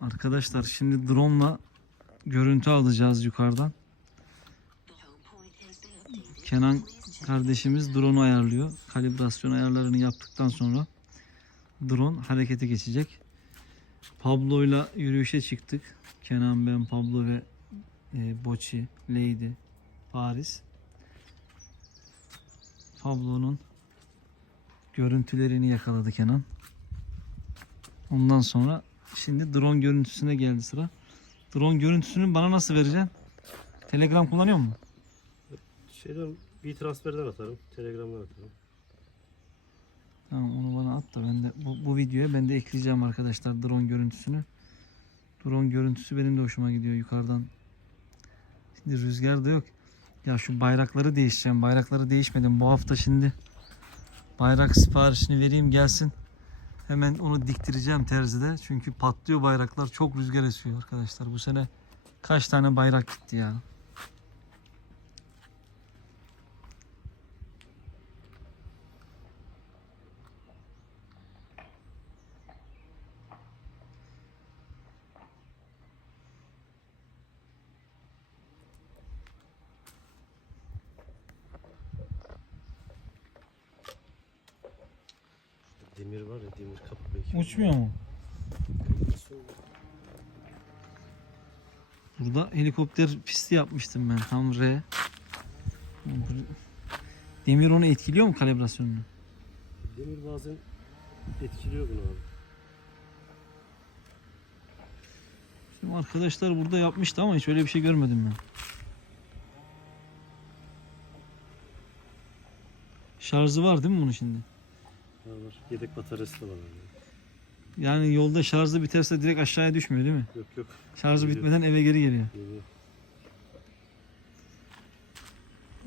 Arkadaşlar şimdi drone'la görüntü alacağız yukarıdan. Kenan kardeşimiz drone'u ayarlıyor. Kalibrasyon ayarlarını yaptıktan sonra drone harekete geçecek. Pablo'yla yürüyüşe çıktık. Kenan, ben, Pablo ve e, Boçi, Lady, Paris. Pablo'nun görüntülerini yakaladı Kenan. Ondan sonra şimdi drone görüntüsüne geldi sıra. Drone görüntüsünü bana nasıl vereceksin? Telegram kullanıyor musun? Şeyden bir transferden atarım. Telegram'dan atarım. Tamam onu bana at da ben de bu, bu videoya ben de ekleyeceğim arkadaşlar drone görüntüsünü. Drone görüntüsü benim de hoşuma gidiyor yukarıdan. Şimdi rüzgar da yok. Ya şu bayrakları değişeceğim. Bayrakları değişmedim. Bu hafta şimdi bayrak siparişini vereyim gelsin. Hemen onu diktireceğim terzide. Çünkü patlıyor bayraklar. Çok rüzgar esiyor arkadaşlar. Bu sene kaç tane bayrak gitti ya. Demir var ya demir kapı belki. Uçmuyor mu? Burada helikopter pisti yapmıştım ben tam R. Demir onu etkiliyor mu kalibrasyonunu? Demir bazen etkiliyor bunu abi. Şimdi arkadaşlar burada yapmıştı ama hiç öyle bir şey görmedim ben. Şarjı var değil mi bunun şimdi? Var. Yedek bataryası da var. Yani yolda şarjı biterse direkt aşağıya düşmüyor değil mi? Yok yok. Şarjı Geliyor. bitmeden eve geri geliyor. Geliyor.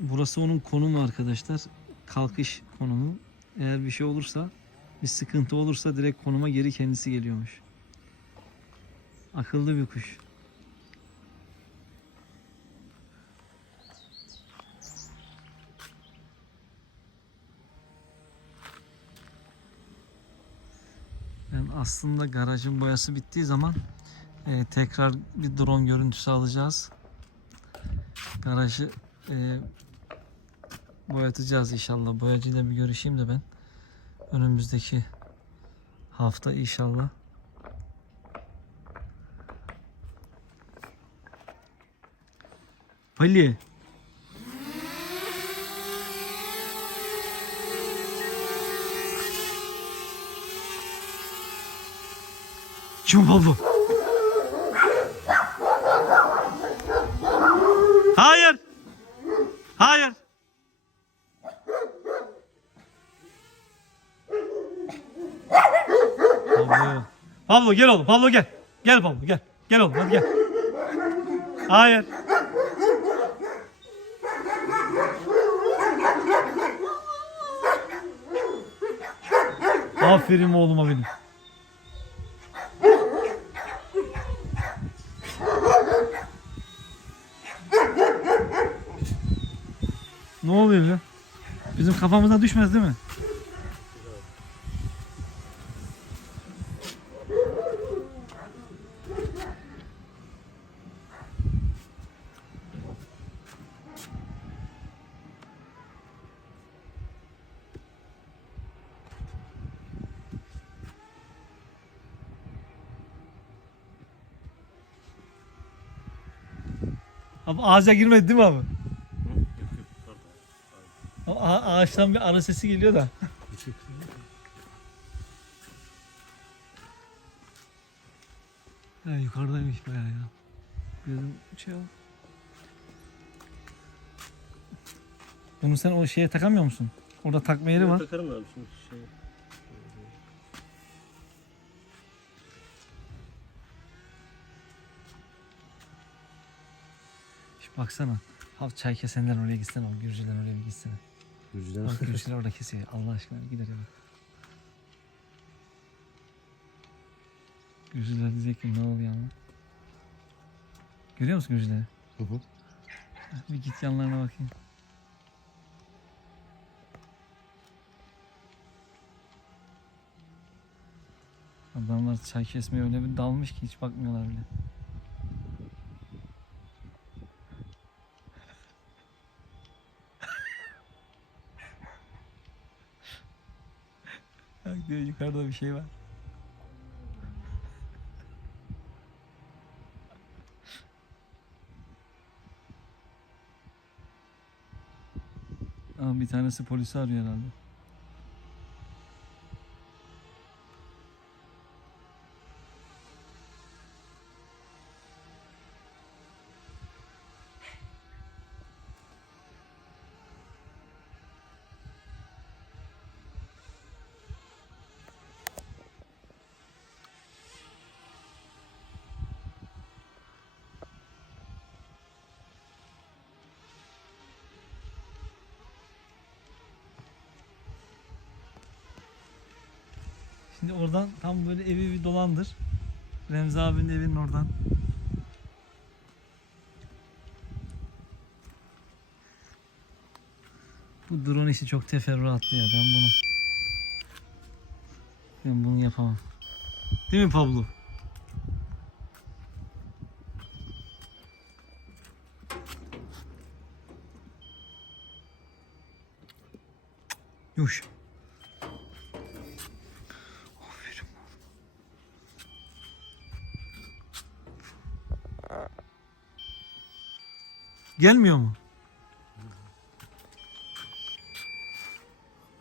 Burası onun konumu arkadaşlar. Kalkış konumu. Eğer bir şey olursa, bir sıkıntı olursa direkt konuma geri kendisi geliyormuş. Akıllı bir kuş. Aslında garajın boyası bittiği zaman e, tekrar bir drone görüntüsü alacağız. Garajı e, boyatacağız inşallah. Boyacıyla bir görüşeyim de ben. Önümüzdeki hafta inşallah. Pali. Kim bu? Hayır. Hayır. Pablo. Pablo gel oğlum. Pablo gel. Gel Pablo gel. Gel oğlum hadi gel. Hayır. Aferin oğluma benim. Ne oluyor ya? Bizim kafamıza düşmez değil mi? Abi ağaca girmedi değil mi abi? Hı? Yok yok. Pardon. Ama ağa- ağaçtan bir ara sesi geliyor da. Ha, yukarıdaymış bayağı ya. Gözüm şey al. Bunu sen o şeye takamıyor musun? Orada takma yeri var. Takarım abi şimdi şey. Şu baksana. Ha çay kesenler oraya gitsene. O Gürcüler oraya bir gitsene. Yüzden Bak Gürcüler orada kesiyor. Allah aşkına gider ya. Gürcüler diyecek ki ne oluyor ama. Görüyor musun Gürcüleri? Hı hı. Bir git yanlarına bakayım. Adamlar çay kesmeye öyle bir dalmış ki hiç bakmıyorlar bile. Diyor yukarıda bir şey var. Aa, bir tanesi polisi arıyor herhalde. Şimdi oradan tam böyle evi bir dolandır. Remzi abinin evinin oradan. Bu drone işi çok teferruatlı ya ben bunu ben bunu yapamam. Değil mi Pablo? Yuş. Gelmiyor mu?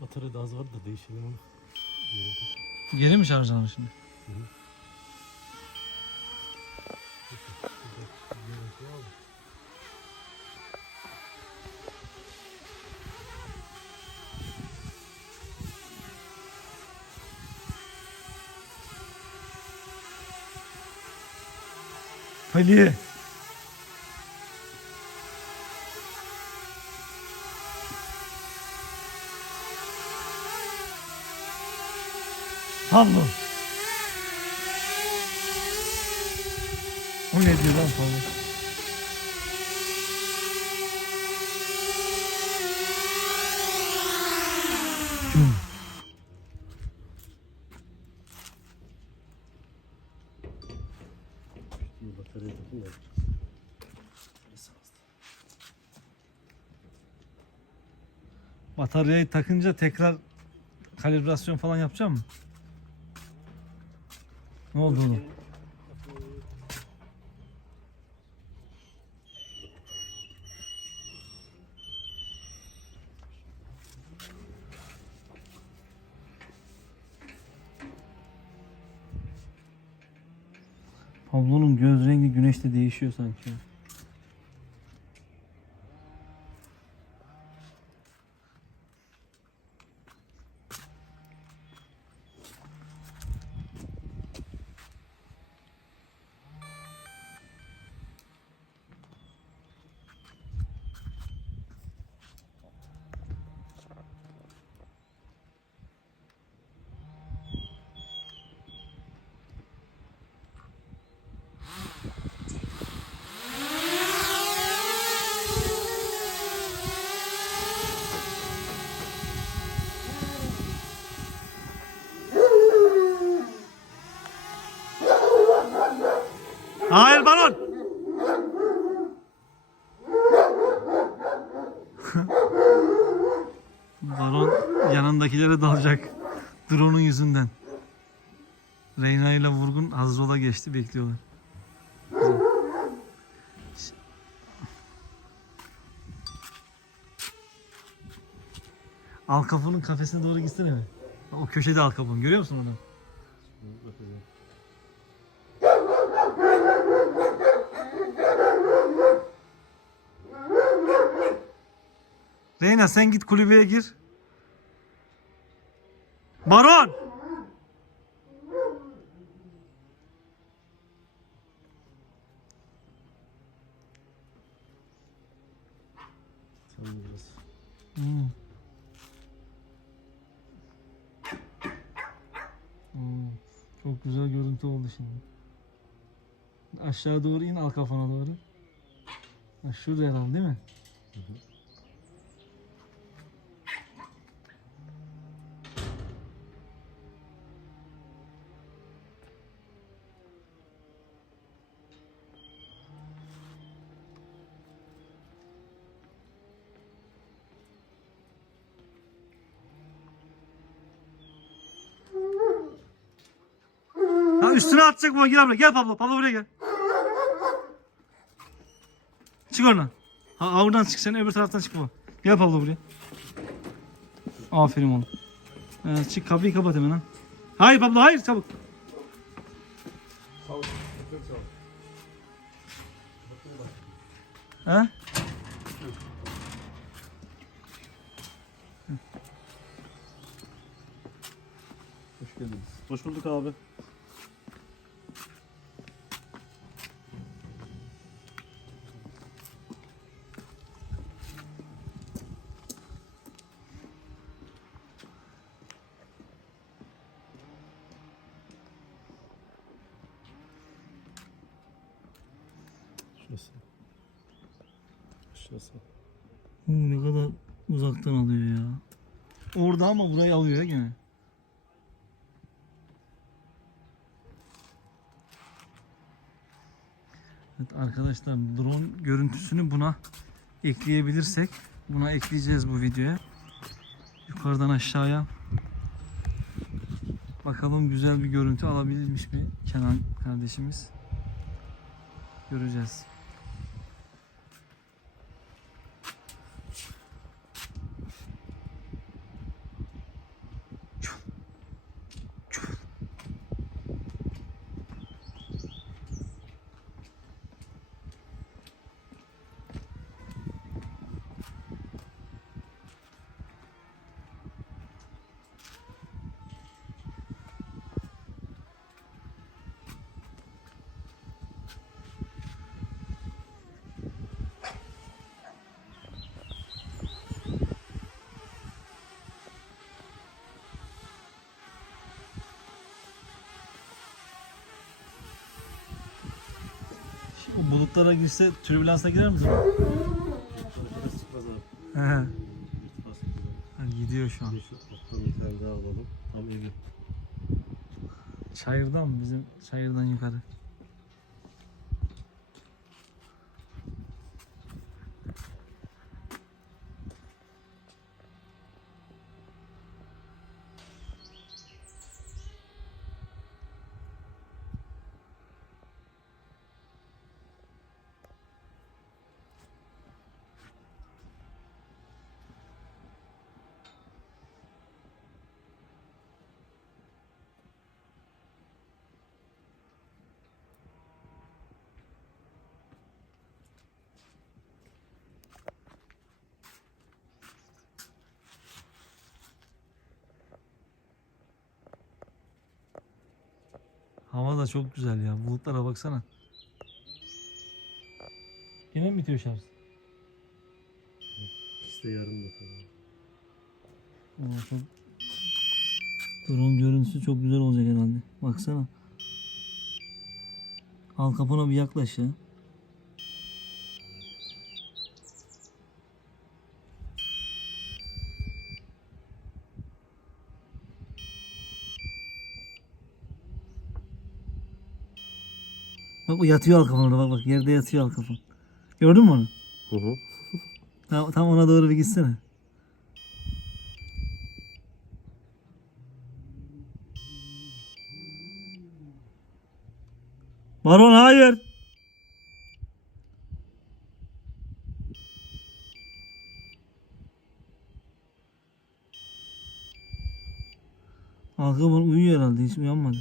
Batarya da az vardı da değişelim onu. Geri mi şarjlanır şimdi? Ali. Pablo. O ne diyor lan Pablo? Bataryayı takınca tekrar kalibrasyon falan yapacağım mı? Ne oldu oğlum? Pablo'nun göz rengi güneşte değişiyor sanki. Hayır balon. balon yanındakilere dalacak. Drone'un yüzünden. Reyna ile Vurgun Hazrol'a geçti bekliyorlar. Al kapının kafesine doğru gitsene mi? O köşede al kapının. Görüyor musun onu? Reyna sen git kulübeye gir. Baron! Hmm. Hmm, Çok güzel görüntü oldu şimdi. Aşağı doğru in al kafana doğru. Ha, şurada herhalde değil mi? üstüne atacak bu. Gel buraya. Gel Pablo. Pablo buraya gel. Çık oradan. Ha, oradan çık sen öbür taraftan çık bu. Gel Pablo buraya. Aferin oğlum. Evet, çık kapıyı kapat hemen ha. Hayır Pablo hayır çabuk. Ha? Hoş geldiniz. Hoş bulduk abi. Şurası. Şurası. Oo, ne kadar uzaktan alıyor ya. Orada ama burayı alıyor gene. Evet arkadaşlar drone görüntüsünü buna ekleyebilirsek buna ekleyeceğiz bu videoya. Yukarıdan aşağıya bakalım güzel bir görüntü alabilmiş mi Kenan kardeşimiz. Göreceğiz. O bulutlara girse türbülansa girer mi? zaman? Biraz çıkmaz abi. He. Ha, Gidiyor şu an. Yeşil alttan bir tane daha alalım. Tam evi. Çayırdan mı? Bizim çayırdan yukarı. Hava da çok güzel ya. Bulutlara baksana. Yine mi bitiyor şarj? İkisi de yarım çok... Drone görüntüsü çok güzel olacak herhalde. Baksana. Al kapına bir yaklaş ya. Bak o yatıyor al kafana bak bak yerde yatıyor al kafan. Gördün mü onu? Hı hı. Tam, tam ona doğru bir gitsene. Baron hayır. Halka uyuyor herhalde hiç uyanmadı.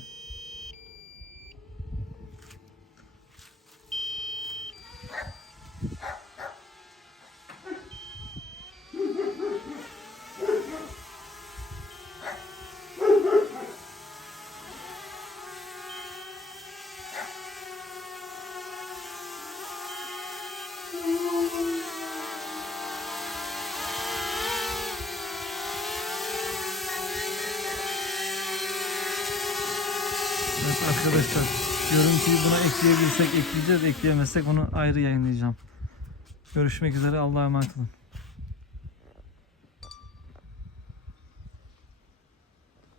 Evet arkadaşlar görüntüyü buna ekleyebilsek ekleyeceğiz ekleyemezsek onu ayrı yayınlayacağım. Görüşmek üzere Allah'a emanet olun.